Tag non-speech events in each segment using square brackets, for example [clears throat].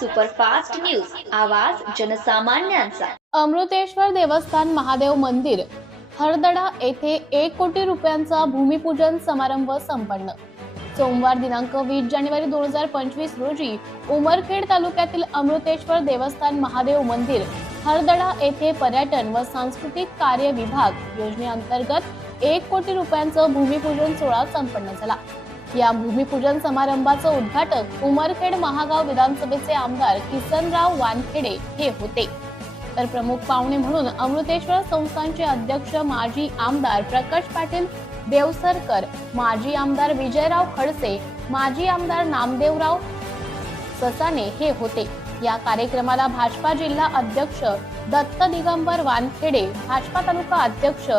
Superfast news. आवाज जनसामान्यांचा. अमृतेश्वर देवस्थान महादेव मंदिर हरदडा येथे एक कोटी रुपयांचा भूमिपूजन समारंभ संपन्न. सोमवार दिनांक वीस जानेवारी दोन हजार पंचवीस रोजी उमरखेड तालुक्यातील अमृतेश्वर देवस्थान महादेव मंदिर हरदडा येथे पर्यटन व सांस्कृतिक कार्य विभाग योजनेअंतर्गत एक कोटी रुपयांचं भूमिपूजन सोहळा संपन्न झाला. या भूमिपूजन समारंभाचं उद्घाटक उमरखेड महागाव विधानसभेचे आमदार किसनराव वानखेडे हे होते. तर प्रमुख पाहुणे म्हणून अमृतेश्वर संस्थानचे अध्यक्ष माजी आमदार प्रकाश पाटील देवसरकर माजी आमदार विजयराव खडसे माजी आमदार नामदेवराव ससाने हे होते. या कार्यक्रमाला भाजपा जिल्हा अध्यक्ष दत्त दिगंबर वानखेडे भाजपा तालुका अध्यक्ष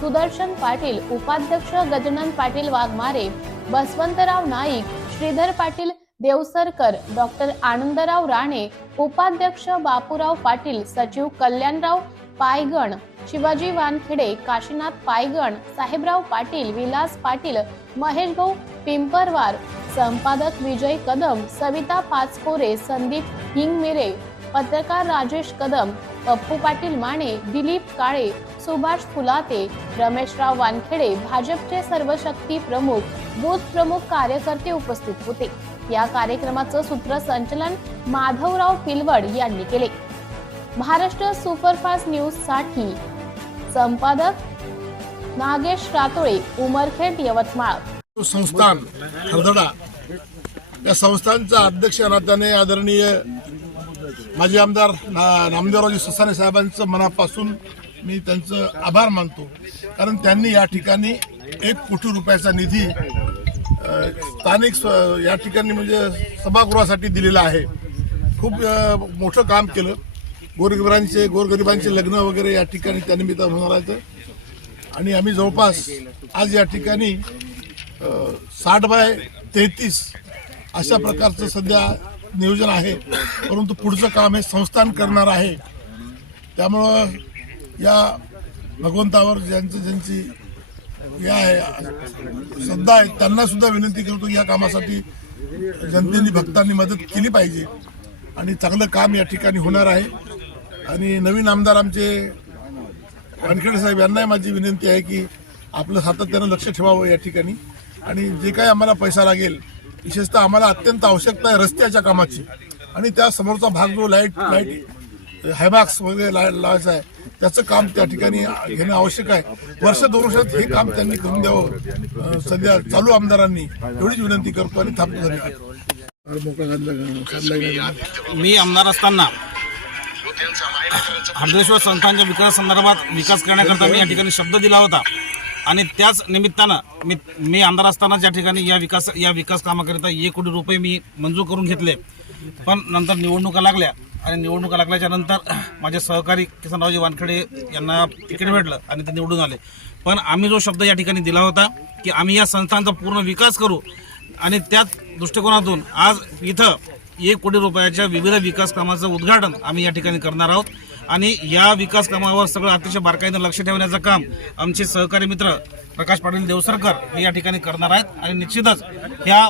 सुदर्शन पाटील उपाध्यक्ष गजानन पाटील वाघमारे बसवंतराव नाईक श्रीधर पाटील देवसरकर डॉक्टर आनंदराव राणे उपाध्यक्ष बापूराव पाटील सचिव कल्याणराव पायगण शिवाजी वानखेडे काशीनाथ पायगण साहेबराव पाटील विलास पाटील महेश भाऊ पिंपरवार संपादक विजय कदम सविता पाचकोरे संदीप हिंगमिरे पत्रकार राजेश कदम पप्पू पाटील माने दिलीप काळे सुभाष फुलाते रमेशराव वानखेडे भाजपचे सर्वशक्ती प्रमुख बूथ प्रमुख कार्यकर्ते उपस्थित होते. या कार्यक्रमाचं सूत्रसंचलन माधवराव पिलवड यांनी केले. महाराष्ट्र सुपरफास्ट न्यूजसाठी संपादक नागेश रातोळे उमरखेड यवतमाळ. संस्थान हरदडा या संस्थानचा अध्यक्ष नात्याने आदरणीय माजी आमदार ना नामदेवरावजी ससाने साहेबांचं मनापासून मी त्यांचं आभार मानतो. कारण त्यांनी या ठिकाणी एक कोटी रुपयाचा निधी स्थानिक स्व- या ठिकाणी म्हणजे सभागृहासाठी दिलेला आहे. खूप मोठं काम केलं. गोरगरिबांचे गोरगरिबांचे लग्न वगैरे या ठिकाणी त्यानिमित्त होणार आहेत आणि आम्ही जवळपास आज या ठिकाणी साठ बाय तेहतीस अशा प्रकारचं सध्या नियोजन आहे. परंतु पुढचं काम हे संस्थान करणार आहे. त्यामुळं या भगवंतावर ज्यांचं ज्यांची श्रद्धा आहे त्यांना सुद्धा विनंती करतो या कामासाठी जनतेने भक्तांनी मदत केली पाहिजे. आणि चांगलं काम या ठिकाणी होणार आहे. आणि नवीन आमदार आमचे वानखेडे साहेब यांनाही माझी विनंती आहे की आपलं सातत्यानं लक्ष ठेवावं या ठिकाणी. आणि जे काही आम्हाला पैसा लागेल विशेषतः आम्हाला अत्यंत आवश्यकता आहे रस्त्याच्या कामाची. आणि त्या समोरचा भाग जो लाइट लाइट हायमॅक्स वगैरे ला- लावायचं आहे. त्याचं काम त्या ठिकाणी घेणं आवश्यक आहे. वर्ष दोन वर्षात हे काम त्यांनी करून द्यावं. सध्या चालू आमदारांनी एवढीच विनंती करतो आणि थांबतो. मी आमदार असताना हरदेश्वर संस्थांच्या विकास संदर्भात विकास करण्याकरता मी या ठिकाणी शब्द दिला होता. आणि त्याच निमित्तानं मी मी आमदार असताना या ठिकाणी या विकास या विकास कामाकरिता एक कोटी रुपये मी मंजूर करून घेतले. पण नंतर निवडणुका लागल्या. आणि निवडणुका लागल्याच्या नंतर [clears throat] माझे सहकारी किसनरावजी वानखेडे यांना तिकीट भेटलं आणि ते निवडून आले. पण आम्ही जो शब्द या ठिकाणी दिला होता की आम्ही या संस्थांचा पूर्ण विकास करू आणि त्याच दृष्टिकोनातून आज इथं एक कोटी रुपयाच्या विविध विकास कामाचं उद्घाटन आम्ही या ठिकाणी करणार आहोत. आणि या विकास कामावर सगळं अतिशय बारकाईनं लक्ष ठेवण्याचं काम आमचे सहकारी मित्र प्रकाश पाटील देवसरकर हे या ठिकाणी करणार आहेत. आणि निश्चितच ह्या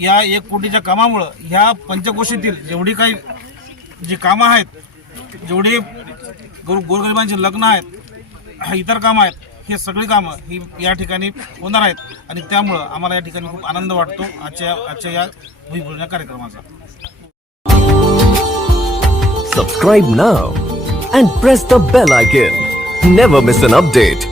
या एक कोटीच्या कामामुळं ह्या पंचकोशीतील जेवढी काही जी कामं आहेत जेवढी गोर गोरगरिबांची लग्न आहेत इतर कामं आहेत हे सगळी कामं ही या ठिकाणी होणार आहेत आणि त्यामुळं आम्हाला या ठिकाणी खूप आनंद वाटतो आजच्या आजच्या या भूमिपूजन कार्यक्रमाचा. Subscribe now and press the bell icon never miss an update